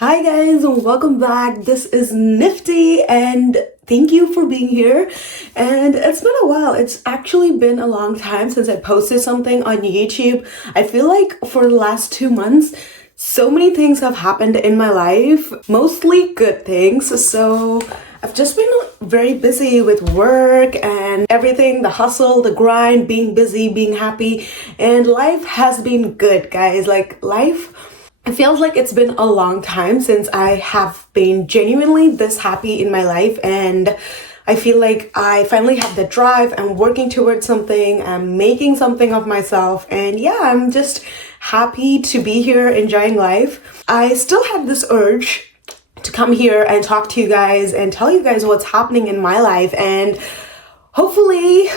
Hi guys, and welcome back. This is Nifty and thank you for being here. And it's been a while. It's actually been a long time since I posted something on YouTube. I feel like for the last 2 months, so many things have happened in my life, mostly good things. So I've just been very busy with work and everything, the hustle, the grind, being busy, being happy, and life has been good, guys. It feels like it's been a long time since I have been genuinely this happy in my life, and I feel like I finally have the drive. I'm working towards something, I'm making something of myself, and yeah, I'm just happy to be here enjoying life. I still have this urge to come here and talk to you guys and tell you guys what's happening in my life, and hopefully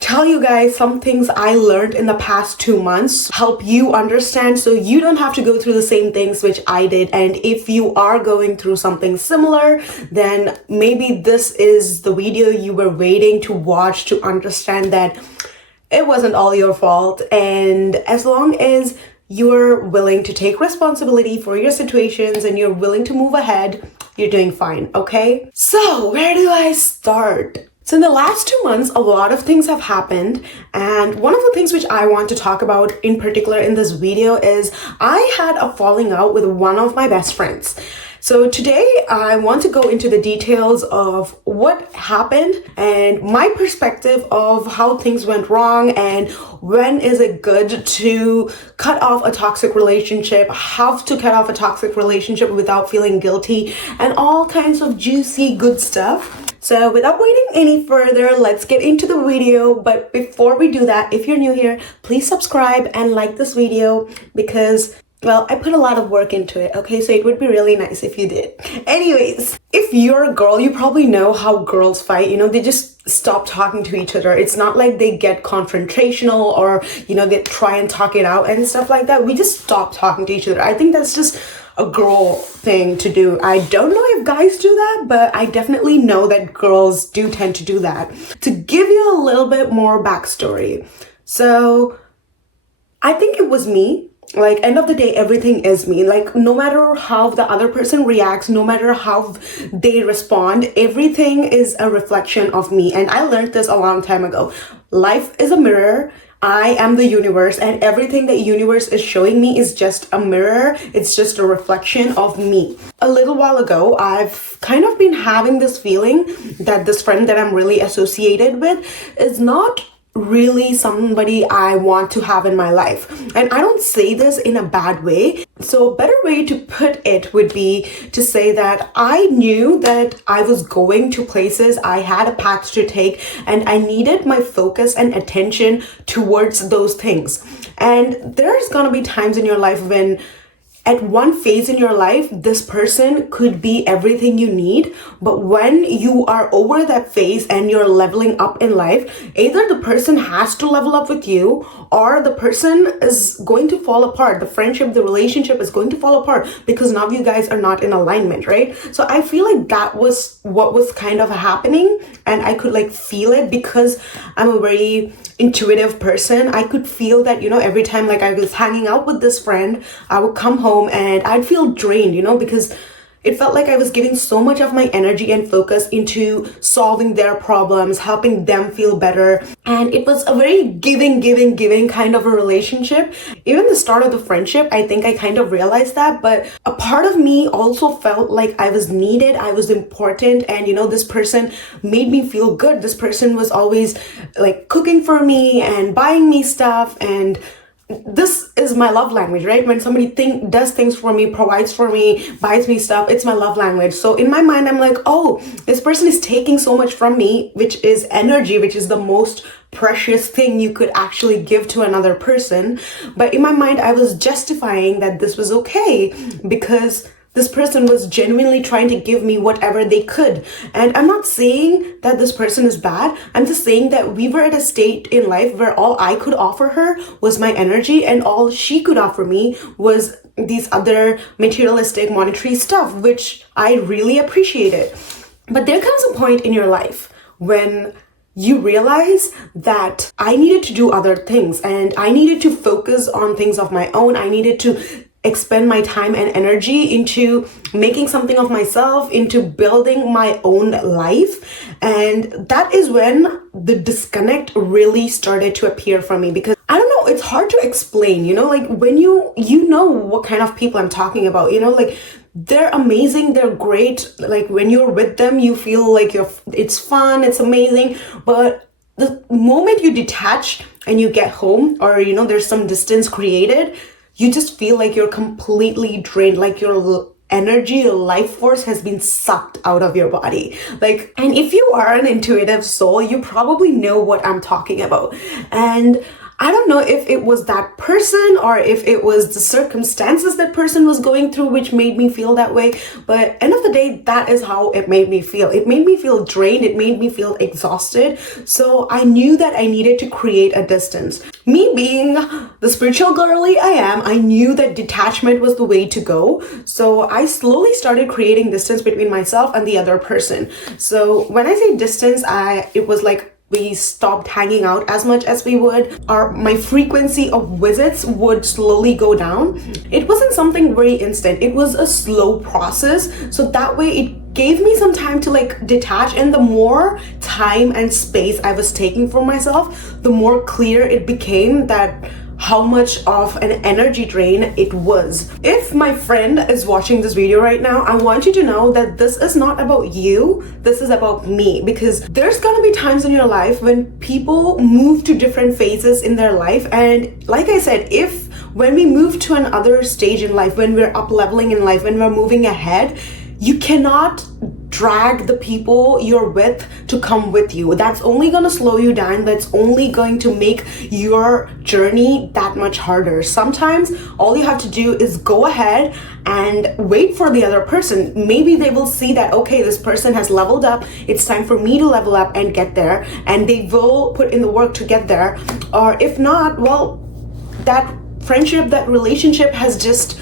tell you guys some things I learned in the past 2 months, help you understand so you don't have to go through the same things which I did. And if you are going through something similar, then maybe this is the video you were waiting to watch to understand that it wasn't all your fault. And as long as you're willing to take responsibility for your situations and you're willing to move ahead, you're doing fine, okay? So where do I start? So in the last 2 months, a lot of things have happened, and one of the things which I want to talk about in particular in this video is I had a falling out with one of my best friends. So today I want to go into the details of what happened and my perspective of how things went wrong and when is it good to cut off a toxic relationship, how to cut off a toxic relationship without feeling guilty, and all kinds of juicy good stuff. So without waiting any further, let's get into the video. But before we do that, if you're new here, please subscribe and like this video because, well, I put a lot of work into it, okay? So it would be really nice if you did. Anyways, if you're a girl, you probably know how girls fight. They just stop talking to each other. It's not like they get confrontational or, they try and talk it out and stuff like that. We just stop talking to each other. I think that's just a girl thing to do. I don't know if guys do that, but I definitely know that girls do tend to do that. To give you a little bit more backstory. So I think it was me. End of the day, everything is me. No matter how the other person reacts, no matter how they respond, everything is a reflection of me. And I learned this a long time ago. Life is a mirror. I am the universe, and everything that universe is showing me is just a mirror. It's just a reflection of me. A little while ago, I've kind of been having this feeling that this friend that I'm really associated with is not really somebody I want to have in my life. And I don't say this in a bad way. So a better way to put it would be to say that I knew that I was going to places, I had a path to take, and I needed my focus and attention towards those things. And there's gonna be times in your life when at one phase in your life, this person could be everything you need. But when you are over that phase and you're leveling up in life, either the person has to level up with you or the person is going to fall apart. The friendship, the relationship is going to fall apart because now you guys are not in alignment, right? So I feel like that was what was kind of happening, and I could feel it because I'm a very intuitive person. I could feel that, every time I was hanging out with this friend, I would come home and I'd feel drained, because it felt like I was giving so much of my energy and focus into solving their problems, helping them feel better. And it was a very giving kind of a relationship. Even the start of the friendship, I think I kind of realized that. But a part of me also felt like I was needed, I was important. And, this person made me feel good. This person was always cooking for me and buying me stuff, and this is my love language, right? When somebody does things for me, provides for me, buys me stuff, it's my love language. So in my mind, I'm like, oh, this person is taking so much from me, which is energy, which is the most precious thing you could actually give to another person. But in my mind, I was justifying that this was okay because this person was genuinely trying to give me whatever they could. And I'm not saying that this person is bad. I'm just saying that we were at a state in life where all I could offer her was my energy, and all she could offer me was these other materialistic monetary stuff, which I really appreciated. But there comes a point in your life when you realize that I needed to do other things and I needed to focus on things of my own. I needed to expend my time and energy into making something of myself, into building my own life. And that is when the disconnect really started to appear for me, because I don't know, it's hard to explain, like when you know what kind of people I'm talking about, like they're amazing, they're great. Like when you're with them, you feel like it's fun, it's amazing. But the moment you detach and you get home, or there's some distance created, you just feel like you're completely drained, like your energy, your life force has been sucked out of your body. And if you are an intuitive soul, you probably know what I'm talking about. And I don't know if it was that person or if it was the circumstances that person was going through which made me feel that way. But end of the day, that is how it made me feel. It made me feel drained. It made me feel exhausted. So I knew that I needed to create a distance. Me being the spiritual girly I am, I knew that detachment was the way to go. So I slowly started creating distance between myself and the other person. So when I say distance, it was like we stopped hanging out as much as we would. My frequency of visits would slowly go down. It wasn't something very instant. It was a slow process. So that way it gave me some time to detach. And the more time and space I was taking for myself, the more clear it became that how much of an energy drain it was. If my friend is watching this video right now, I want you to know that this is not about you, this is about me, because there's gonna be times in your life when people move to different phases in their life. And like I said, when we move to another stage in life, when we're up leveling in life, when we're moving ahead, you cannot drag the people you're with to come with you. That's only going to slow you down. That's only going to make your journey that much harder. Sometimes all you have to do is go ahead and wait for the other person. Maybe they will see that, okay, this person has leveled up. It's time for me to level up and get there. And they will put in the work to get there. Or if not, well, that friendship, that relationship has just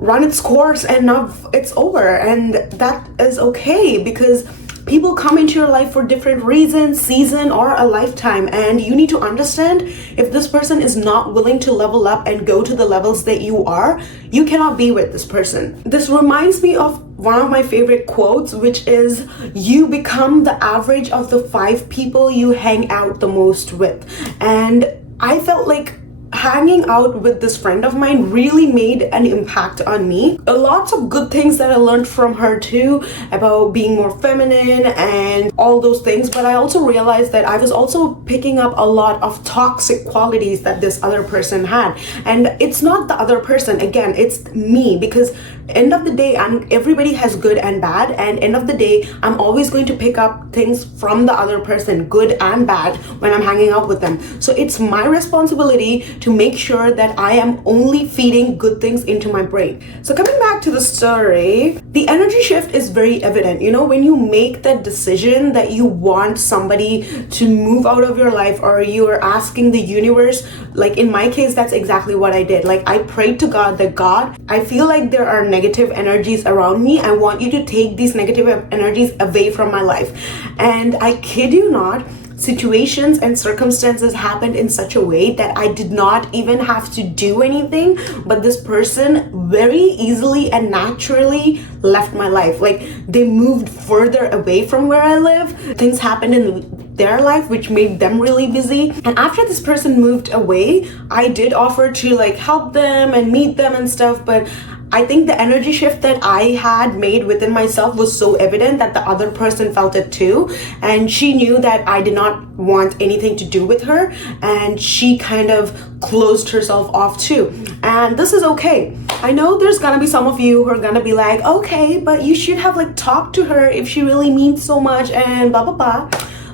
run its course and now it's over. And that is okay, because people come into your life for different reasons, season, or a lifetime. And you need to understand, if this person is not willing to level up and go to the levels that you are, you cannot be with this person. This reminds me of one of my favorite quotes, which is, you become the average of the 5 people you hang out the most with. And I felt like hanging out with this friend of mine really made an impact on me. Lots of good things that I learned from her too, about being more feminine and all those things. But I also realized that I was also picking up a lot of toxic qualities that this other person had. And it's not the other person, again, it's me, because end of the day, everybody has good and bad, and end of the day, I'm always going to pick up things from the other person, good and bad, when I'm hanging out with them. So it's my responsibility to make sure that I am only feeding good things into my brain. So coming back to the story, the energy shift is very evident. When you make that decision that you want somebody to move out of your life, or you are asking the universe, like in my case, that's exactly what I did. I prayed to God that, God, I feel like there are negative energies around me. I want you to take these negative energies away from my life. And I kid you not, situations and circumstances happened in such a way that I did not even have to do anything, but this person very easily and naturally left my life. They moved further away from where I live. Things happened in their life which made them really busy. And after this person moved away, I did offer to help them and meet them and stuff, but I think the energy shift that I had made within myself was so evident that the other person felt it too. And she knew that I did not want anything to do with her. And she kind of closed herself off too. And this is okay. I know there's gonna be some of you who are gonna be like, okay, but you should have talked to her if she really means so much and blah, blah, blah.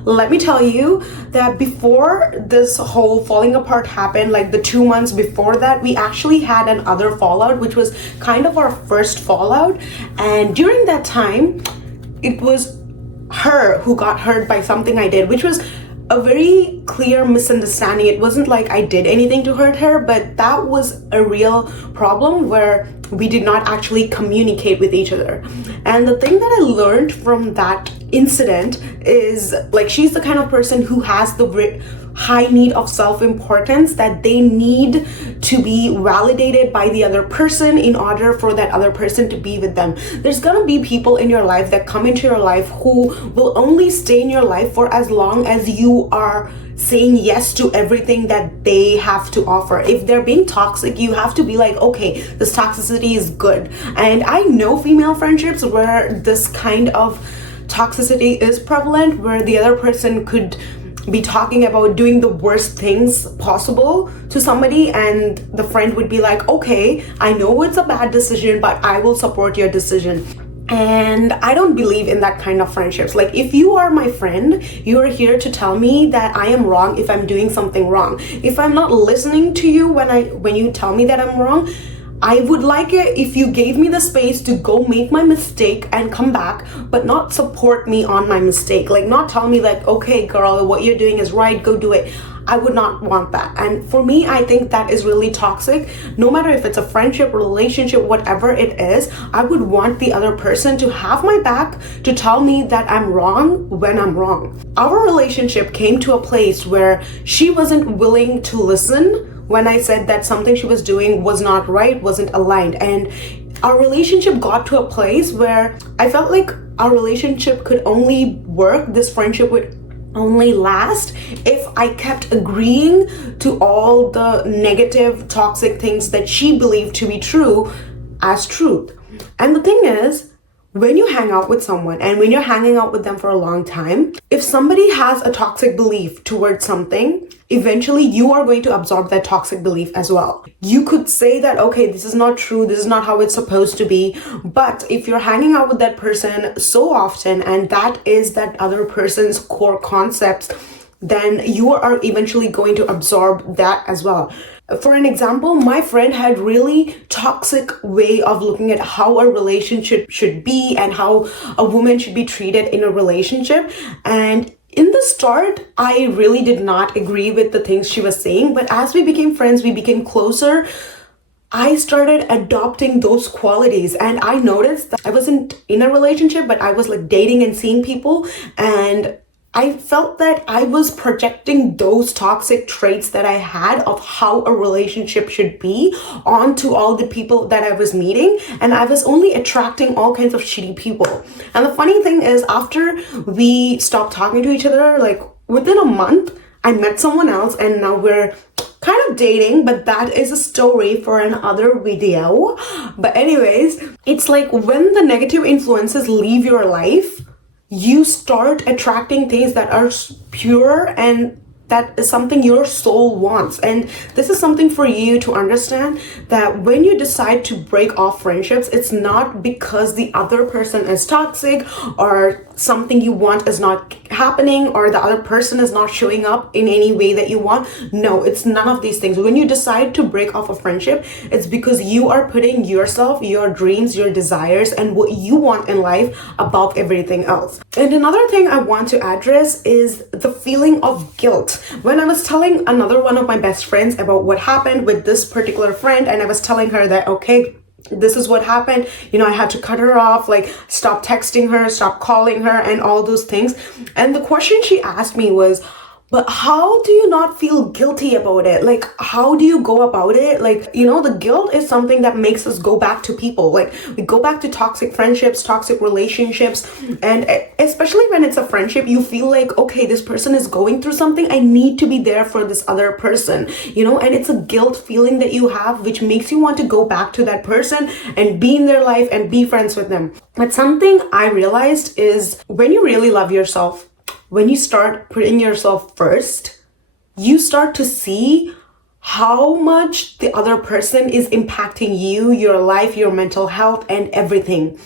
Let me tell you that before this whole falling apart happened, the 2 months before that, we actually had another fallout, which was kind of our first fallout. And during that time, it was her who got hurt by something I did, which was a very clear misunderstanding. It wasn't like I did anything to hurt her, but that was a real problem where we did not actually communicate with each other. And the thing that I learned from that incident is like, she's the kind of person who has the high need of self-importance, that they need to be validated by the other person in order for that other person to be with them. There's gonna be people in your life that come into your life who will only stay in your life for as long as you are saying yes to everything that they have to offer. If they're being toxic, you have to be like, okay, this toxicity is good. And I know female friendships where this kind of toxicity is prevalent, where the other person could be talking about doing the worst things possible to somebody, and the friend would be like, okay, I know it's a bad decision, but I will support your decision. And I don't believe in that kind of friendships. Like, if you are my friend, you are here to tell me that I am wrong if I'm doing something wrong. If I'm not listening to you when you tell me that I'm wrong, I would like it if you gave me the space to go make my mistake and come back, but not support me on my mistake. Like, not tell me like, okay, girl, what you're doing is right, go do it. I would not want that. And for me, I think that is really toxic. No matter if it's a friendship, relationship, whatever it is, I would want the other person to have my back, to tell me that I'm wrong when I'm wrong. Our relationship came to a place where she wasn't willing to listen when I said that something she was doing was not right, wasn't aligned. And our relationship got to a place where I felt like our relationship could only work, this friendship would only last, if I kept agreeing to all the negative, toxic things that she believed to be true as truth. And the thing is, when you hang out with someone and when you're hanging out with them for a long time, if somebody has a toxic belief towards something, eventually you are going to absorb that toxic belief as well. You could say that, okay, this is not true, this is not how it's supposed to be. But if you're hanging out with that person so often, and that is that other person's core concepts, then you are eventually going to absorb that as well. For an example, my friend had really toxic way of looking at how a relationship should be and how a woman should be treated in a relationship. And in the start, I really did not agree with the things she was saying. But as we became friends, we became closer, I started adopting those qualities. And I noticed that I wasn't in a relationship, but I was like dating and seeing people. And I felt that I was projecting those toxic traits that I had of how a relationship should be onto all the people that I was meeting. And I was only attracting all kinds of shitty people. And the funny thing is, after we stopped talking to each other, like within a month, I met someone else and now we're kind of dating, but that is a story for another video. But anyways, it's like when the negative influences leave your life, you start attracting things that are pure, and that is something your soul wants. And this is something for you to understand, that when you decide to break off friendships, it's not because the other person is toxic or something you want is not happening or the other person is not showing up in any way that you want. No, it's none of these things. When you decide to break off a friendship, it's because you are putting yourself, your dreams, your desires, and what you want in life above everything else. And another thing I want to address is the feeling of guilt. When I was telling another one of my best friends about what happened with this particular friend, and I was telling her that, okay, this is what happened, I had to cut her off, like stop texting her, stop calling her, and all those things. And the question she asked me was, but how do you not feel guilty about it? Like, how do you go about it? Like, the guilt is something that makes us go back to people. Like, we go back to toxic friendships, toxic relationships. And especially when it's a friendship, you feel like, okay, this person is going through something. I need to be there for this other person, and it's a guilt feeling that you have, which makes you want to go back to that person and be in their life and be friends with them. But something I realized is when you really love yourself, when you start putting yourself first, you start to see how much the other person is impacting you, your life, your mental health, and everything.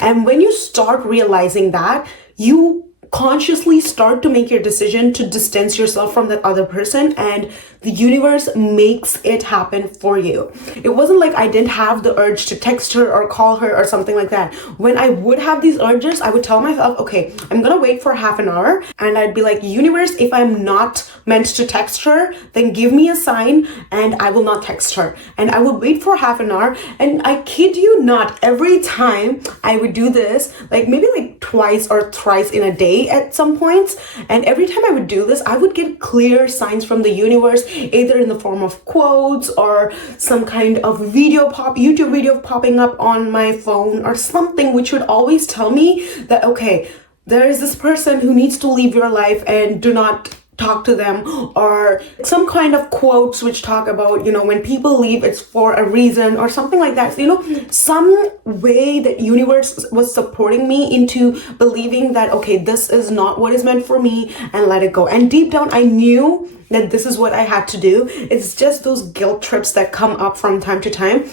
And when you start realizing that, you consciously start to make your decision to distance yourself from that other person, and the universe makes it happen for you. It wasn't like I didn't have the urge to text her or call her or something like that. When I would have these urges, I would tell myself, okay, I'm gonna wait for half an hour, and I'd be like, universe, if I'm not meant to text her, then give me a sign and I will not text her. And I would wait for half an hour, and I kid you not, every time I would do this, like maybe like twice or thrice in a day at some points. And every time I would do this, I would get clear signs from the universe, either in the form of quotes or some kind of YouTube video popping up on my phone or something, which would always tell me that, okay, there is this person who needs to leave your life and do not talk to them, or some kind of quotes which talk about, when people leave, it's for a reason or something like that. So, some way that universe was supporting me into believing that, okay, this is not what is meant for me, and let it go. And deep down, I knew that this is what I had to do. It's just those guilt trips that come up from time to time.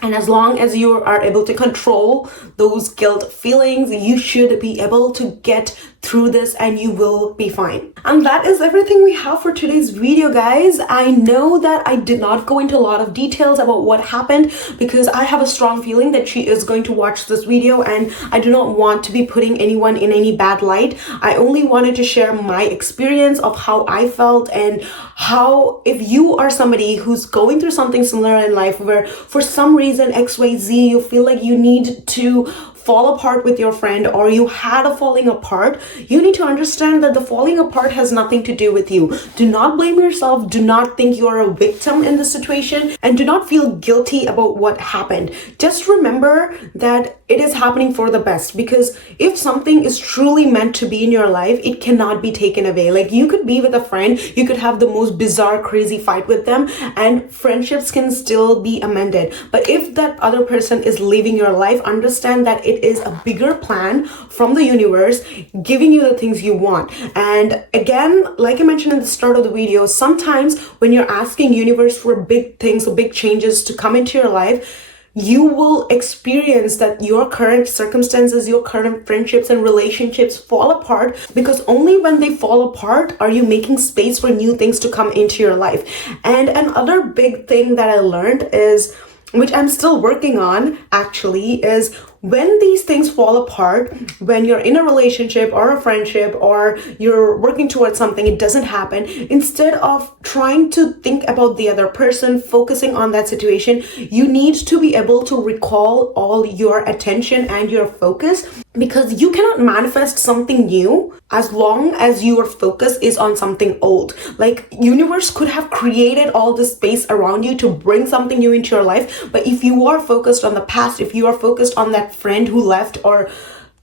And as long as you are able to control those guilt feelings, you should be able to get through this and you will be fine. And that is everything we have for today's video, guys. I know that I did not go into a lot of details about what happened because I have a strong feeling that she is going to watch this video, and I do not want to be putting anyone in any bad light. I only wanted to share my experience of how I felt, and how, if you are somebody who's going through something similar in life where for some reason XYZ you feel like you need to fall apart with your friend, or you had a falling apart, you need to understand that the falling apart has nothing to do with you. Do not blame yourself. Do not think you are a victim in the situation, and do not feel guilty about what happened. Just remember that it is happening for the best, because if something is truly meant to be in your life, it cannot be taken away. Like, you could be with a friend, you could have the most bizarre, crazy fight with them, and friendships can still be amended. But if that other person is leaving your life, understand that it is a bigger plan from the universe giving you the things you want. And again, like I mentioned in the start of the video, sometimes when you're asking universe for big things or big changes to come into your life, you will experience that your current circumstances, your current friendships and relationships fall apart, because only when they fall apart are you making space for new things to come into your life. And another big thing that I learned is, which I'm still working on actually, is when these things fall apart, when you're in a relationship or a friendship, or you're working towards something, it doesn't happen. Instead of trying to think about the other person, focusing on that situation, you need to be able to recall all your attention and your focus, because you cannot manifest something new as long as your focus is on something old. Like, universe could have created all this space around you to bring something new into your life, but if you are focused on the past, if you are focused on that friend who left, or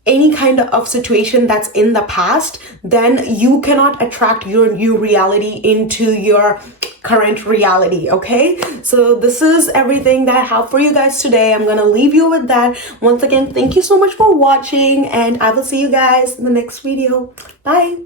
any kind of situation that's in the past, then you cannot attract your new reality into your current reality. Okay, so this is everything that I have for you guys today. I'm gonna leave you with that. Once again, thank you so much for watching, and I will see you guys in the next video. Bye.